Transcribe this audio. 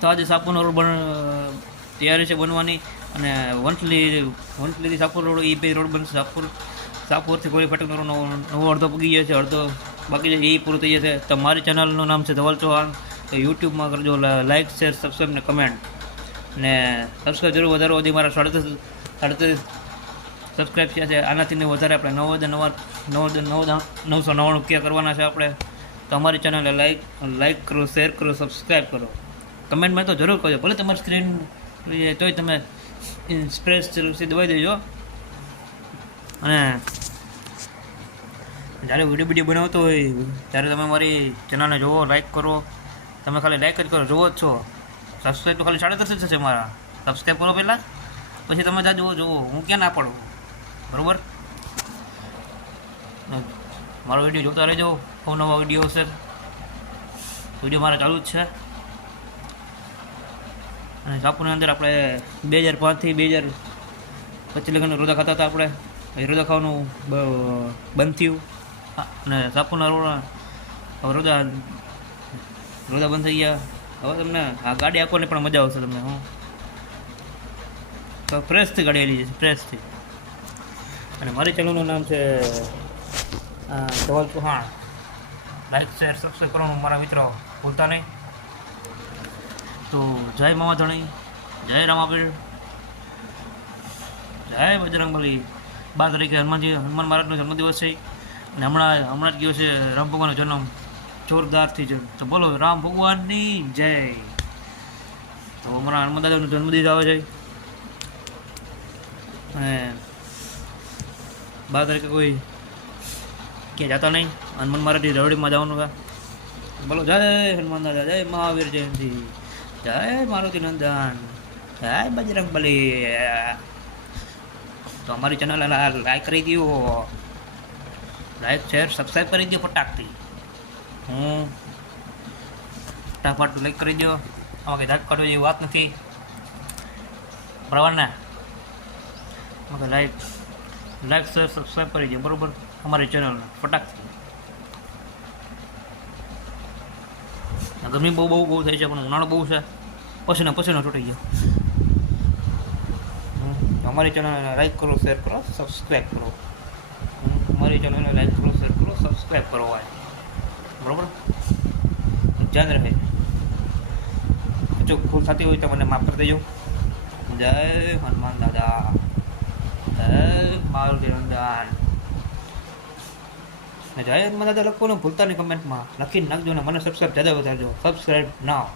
તો આજે સાપુરનો રોડ તૈયારી છે બનવાની, અને વંથલીથી સાપુર રોડ એ બે રોડ બનશે. સાપુરથી ગોળી ફાટકનો રોડ નવો અડધો પગી ગયા છે, અડધો બાકી છે, એ પૂરું થઈ જશે. તો મારી ચેનલનું નામ છે ધવલ ચૌહાણ. તો યુટ્યુબમાં કરજો લાઇક, શેર, સબસ્ક્રાઈબ ને કમેન્ટ, ને સબસ્ક્રાઈબ જરૂર વધારો. હજી મારા 37 સબસ્ક્રાઈબ થયા છે. આનાથી ને વધારે આપણે 9,999 ક્યાં કરવાના છે આપણે. તો અમારી ચેનલને લાઈક કરો, શેર કરો, સબસ્ક્રાઈબ કરો, કમેન્ટમાં તો જરૂર કરજો. ભલે તમારી સ્ક્રીન તોય તમે સ્પ્રેસ દબાવી દેજો. અને જ્યારે વિડીયો બનાવતો હોય ત્યારે તમે મારી ચેનલને જુઓ, લાઈક કરો. તમે ખાલી લાઈક જ કરો, જુઓ જ છો. સબસ્ક્રાઈબ તો ખાલી 37 થશે મારા. સબસ્ક્રાઈબ કરો પહેલાં, પછી તમે ત્યાં જુઓ. હું ક્યાં ના પડું, બરાબર? મારો વિડીયો જોતા રહેજો. નવા વિડીયો હશે. વિડીયો મારા ચાલુ જ છે. અને સાપુરની અંદર આપણે 2005થી 2025 લગ્ન રોદા ખાતા હતા. આપણે એ રોદા ખાવાનું બંધ થયું. અને સાપુરના રોદા બંધ થઈ ગયા. હવે તમને આ ગાડી આપવાની પણ મજા આવશે તમને. હું તો ફ્રેશથી ગાડી આવી જશે, ફ્રેશથી. અને મારી ચેનલનું નામ છે Dhaval Chauhan. Like, share, subscribe કરવાનું મારા મિત્રો ભૂલતા નહીં. તો જય મામાધણી, જય રામાપીર, જય બજરંગબલી. 12 તારીખે હનુમાન મહારાજનો જન્મદિવસ છે. અને હમણાં જ ગયો છે રામ ભગવાનનો જન્મ જોરદારથી છે. તો બોલો રામ ભગવાનની જય. તો હમણાં હનુમાન દાદાનો જન્મદિવસ આવે છે. અને 12 તારીખે કોઈ ક્યાં જતા નહીં. હનુમાન મહારાજની રવડીમાં જવાનું છે. બોલો જય હનુમાન દાદા, જય મહાવીર જયંતિ, જય મારુતિ નંદન, જય બજરંગબલી. તો અમારી ચેનલ લાઈક કરી દો, લાઈક, શેર, સબસ્ક્રાઈબ કરી દો ફટાકથી. ફટાફટ લાઈક કરી દો. આમાં કંઈ ધાક કાઢો એવી વાત નથી, બરાબર ને? લાઈક, શેર, સબસ્ક્રાઈબ કરી દો, બરાબર? અમારી ચેનલ ફટાકથી. ગરમી બહુ થાય છે, પણ ઉનાળો બહુ છે. પસીનો છૂટી ગયો. અમારી ચેનલને લાઈક કરો, શેર કરો, સબસ્ક્રાઈબ કરો. અમારી ચેનલને લાઈક કરો, શેર કરો, સબસ્ક્રાઈબ કરો ભાઈ, બરાબર? ધ્યાન રહે. જો ભૂલ થતી હોય તો મને માફ કરી દેજો. જય હનુમાન દાદા, જય મારુતિ નંદન. જય હનુમાન દાદા લખવાનું ભૂલતા નહીં. કમેન્ટમાં લખીને નાખજો ને મને સબસ્ક્રાઈબ વધારજો. સબસ્ક્રાઈબ નાવ.